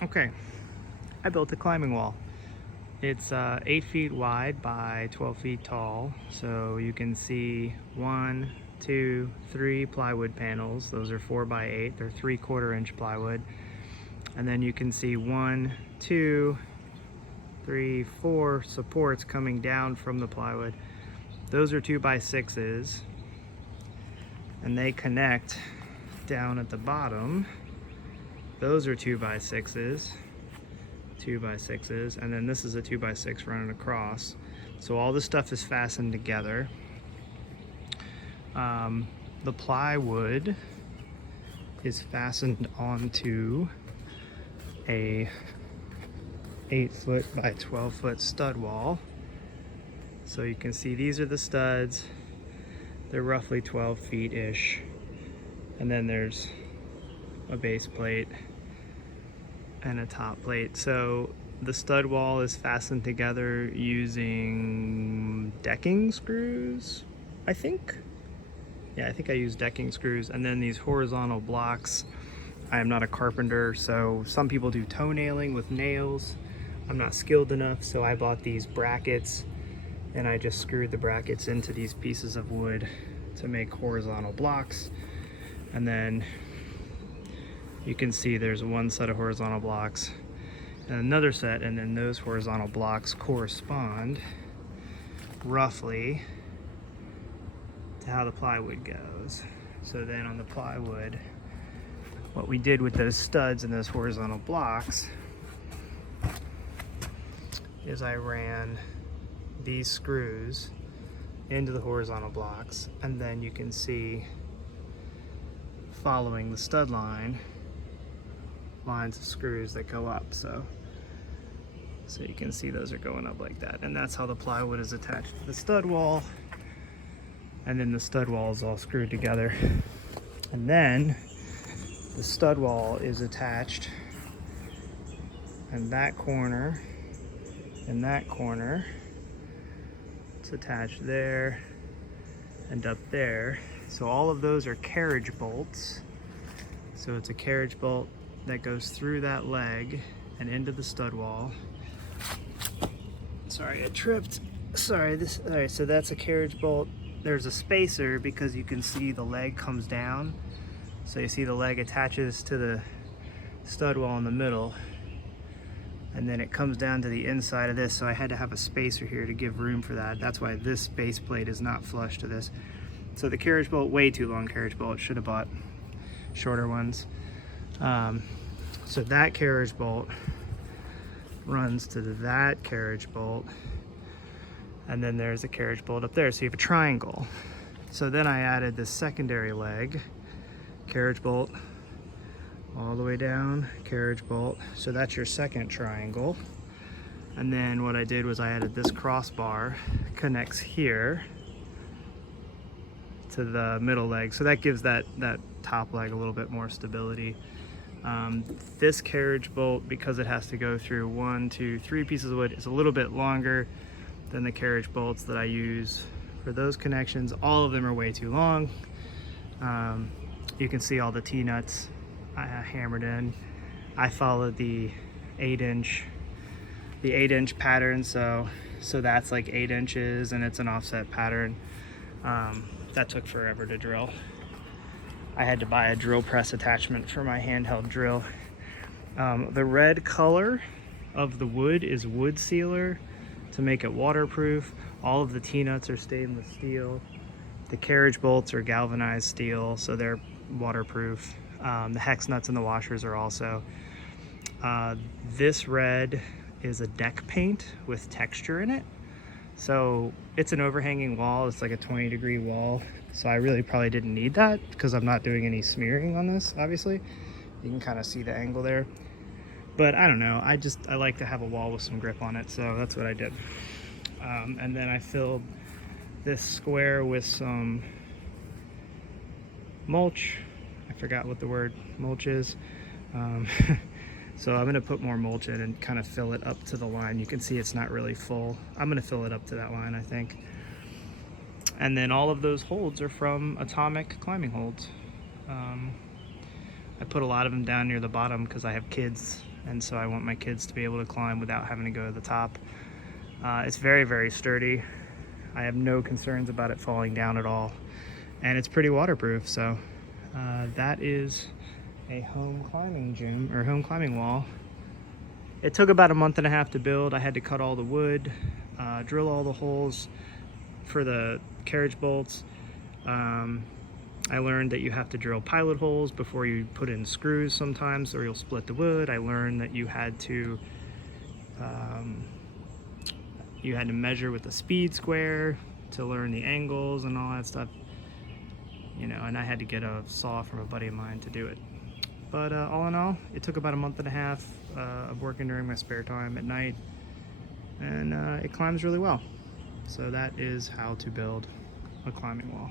Okay, I built a climbing wall. It's 8 feet wide by 12 feet tall, so you can see 1, 2, 3 plywood panels. Those are 4 by 8. They're 3/4 inch plywood. And then you can see 1, 2, 3, 4 supports coming down from the plywood. Those are 2 by 6s, and they connect down at the bottom. Those are 2 by 6s. 2 by 6s, and then this is a 2 by 6 running across. So all this stuff is fastened together. The plywood is fastened onto a 8-foot by 12-foot stud wall. So you can see these are the studs. They're roughly 12 feet-ish. And then there's a base plate and a top plate. So the stud wall is fastened together using decking screws, I think. Yeah, I think I use decking screws. And then these horizontal blocks, I am not a carpenter, so some people do toe nailing with nails. I'm not skilled enough, so I bought these brackets and I just screwed the brackets into these pieces of wood to make horizontal blocks. And then you can see there's one set of horizontal blocks and another set, and then those horizontal blocks correspond roughly to how the plywood goes. So then on the plywood, what we did with those studs and those horizontal blocks is I ran these screws into the horizontal blocks, and then you can see following the stud line lines of screws that go up. So you can see those are going up like that, and that's how the plywood is attached to the stud wall. And then the stud wall is all screwed together, and then the stud wall is attached in that corner and that corner. It's attached there and up there. So all of those are carriage bolts. So it's a carriage bolt that goes through that leg and into the stud wall. Sorry, I tripped. Sorry, all right, so that's a carriage bolt. There's a spacer because you can see the leg comes down. So you see the leg attaches to the stud wall in the middle, and then it comes down to the inside of this. So I had to have a spacer here to give room for that. That's why this base plate is not flush to this. So the carriage bolt, way too long carriage bolt. Should have bought shorter ones. So that carriage bolt runs to that carriage bolt, and then there's a carriage bolt up there. So you have a triangle. So then I added this secondary leg, carriage bolt all the way down, carriage bolt. So that's your second triangle. And then what I did was I added this crossbar, connects here to the middle leg. So that gives that top leg a little bit more stability. This carriage bolt, because it has to go through 1, 2, 3 pieces of wood, is a little bit longer than the carriage bolts that I use for those connections. All of them are way too long. You can see all the T-nuts I hammered in. I followed the 8-inch pattern, so that's like 8 inches, and it's an offset pattern. That took forever to drill. I had to buy a drill press attachment for my handheld drill. The red color of the wood is wood sealer to make it waterproof. All of the T-nuts are stainless steel. The carriage bolts are galvanized steel, so they're waterproof. The hex nuts and the washers are also. This red is a deck paint with texture in it. So it's an overhanging wall. It's like a 20-degree wall. So I really probably didn't need that because I'm not doing any smearing on this, obviously. You can kind of see the angle there. But I don't know, I like to have a wall with some grip on it, so that's what I did. And then I filled this square with some mulch. I forgot what the word mulch is. So I'm gonna put more mulch in and kind of fill it up to the line. You can see it's not really full. I'm gonna fill it up to that line, I think. And then all of those holds are from Atomic climbing holds. I put a lot of them down near the bottom because I have kids and so I want my kids to be able to climb without having to go to the top. It's very, very sturdy. I have no concerns about it falling down at all, and it's pretty waterproof. So that is a home climbing gym, or home climbing wall. It took about a month and a half to build. I had to cut all the wood, drill all the holes for the carriage bolts. I learned that you have to drill pilot holes before you put in screws sometimes, or you'll split the wood. I learned that you had to measure with a speed square to learn the angles and all that stuff, you know, and I had to get a saw from a buddy of mine to do it. But all in all, it took about a month and a half of working during my spare time at night, and it climbs really well. So that is how to build a climbing wall.